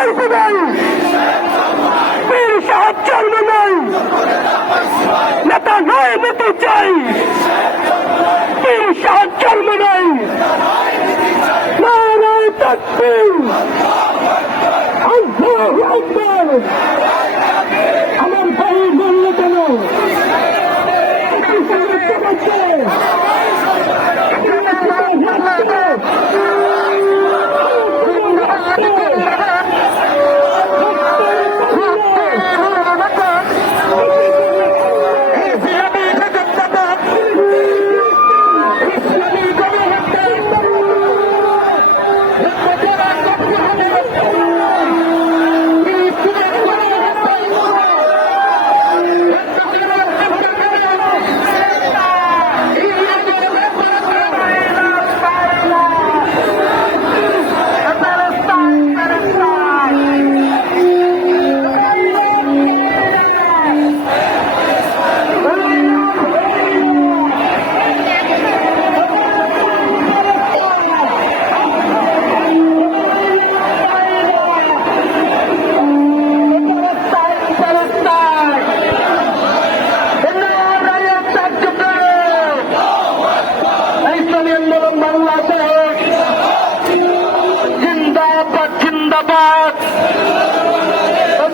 পাইছে নাই, পীর সাহেব জন্ম নাই, নেতা নয় নেতা চাই, পীর সাহেব জন্ম নাই, নারায়ে তাকবীর, আল্লাহু আকবার। আমার ভাই বলল কেন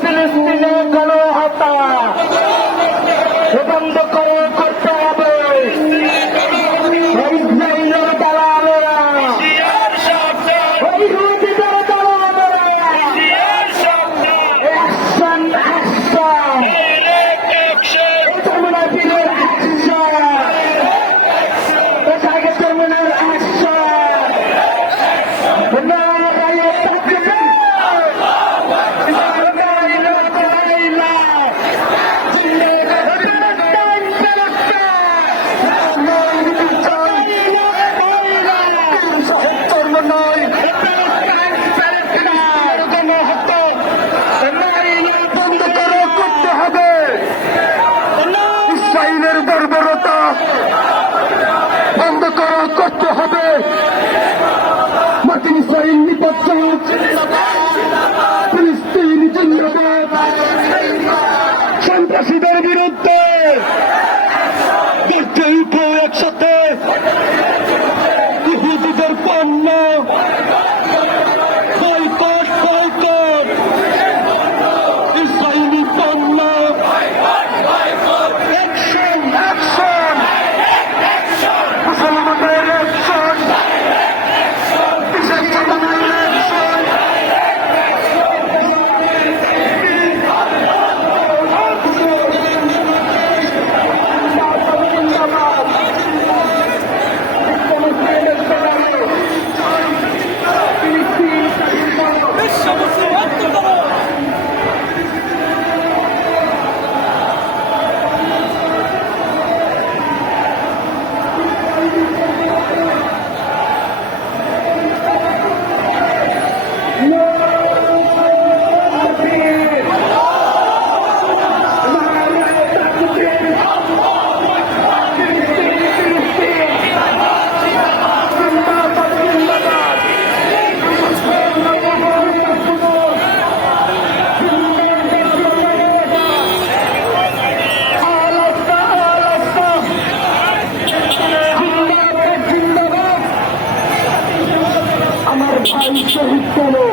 ফিলিস্তিনে গণহত্যা বন্ধ করতে হবে। ইসরায়েলের দালালেরা, ইহুদিদের দালালেরা, action action, terminal action, terminal action, নারায়ে তাকবীর। ইসরায়েলের বর্বরতা বন্ধ করতে হবে। মার্কিন ইসরায়েল নিপজ্জাত, ফিলিস্তিন জিন্দাবাদ। সন্ত্রাসীদের বিরুদ্ধে দেখতে উঠো একসাথে। ইহুদিদের পণ্য বয়কট বয়কট, ইসরায়েলি পণ্য অ্যাকশন অ্যাকশন, মুসলমানদের অ্যাকশন, বিশেষ চেতনার অ্যাকশন। ভাই শহীদ হলো।